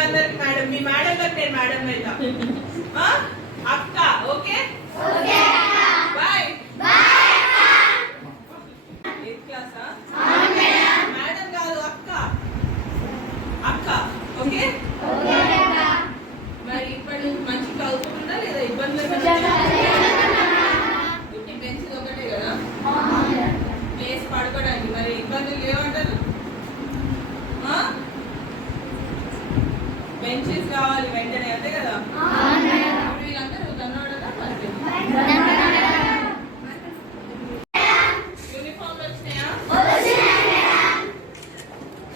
అందరికి మేడం మీ మేడం గారు నేను మేడం అయినా. అక్క ఓకే బాయ్ ఎయిత్ క్లాసా మేడం కాదు అక్క అక్క ఓకే మరి ఇప్పటి నుంచి మంచి చదువుకుంటుందా లేదా ఇబ్బందులు ఏమైనా గుడ్డి పెంచింది ఒకటే కదా ప్లేస్ పడుకోవడానికి మరి ఇబ్బందులు లేవంటారు బెంచెస్ కావాలి వెంటనే అంతే కదా? ఇప్పుడు వీళ్ళందరూ కన్నోడదా యూనిఫామ్ వచ్చినాయా?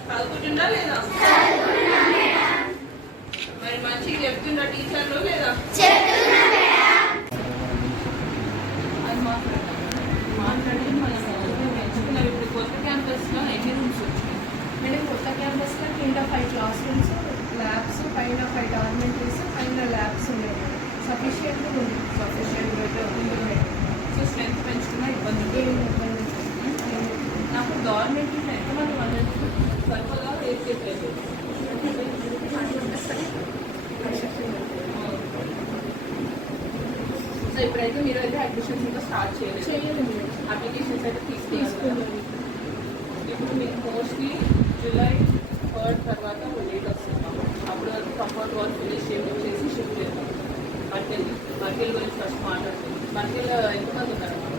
చదువుకుంటుందా లేదా? మరి మంచిగా చెప్తుండ్రా టీచర్లు లేదా? అది మాట్లాడదాం. మాట్లాడి మన పెంచుకున్నాం ఇప్పుడు కొత్త క్యాంపస్లో ఎన్ని రూమ్స్ వచ్చినాయి? మేడం కొత్త క్యాంపస్లో కింద ఫైవ్ క్లాస్ రూమ్స్ ల్యాబ్స్ పైన ఫైవ్ డార్మెంటరీస్ పైన ల్యాబ్స్ ఉన్నాయి సఫిషియెంట్ ఉంది సఫిషియెంట్ అయితే ఉంది మేడం. సో స్ట్రెంత్ పెంచుకున్నా ఇబ్బంది ఏం లేదు. ఇబ్బంది లేదు. నాకు గవర్నమెంట్ ఎంతమంది వాళ్ళు సరిపోదా ఏం చెప్పలేదు సో ఇప్పుడైతే మీరు అయితే అడ్మిషన్స్ ఇంకా స్టార్ట్ చేయలేదు చేయలేదు మేడం. అప్లికేషన్స్ అయితే తీసుకున్నారు తీసుకున్నాను ఇప్పుడు మీకు మోస్ట్లీ జూలై థర్డ్ తర్వాత ఒక కంపౌండ్ వాల్ ఫినిష్ చేసి షిఫ్ట్ చేస్తాం మర్కెల్ మర్కెల్ గురించి ఫస్ట్ మాట్లాడుతుంది. మర్కెల్ ఎంతమంది ఉన్నారు?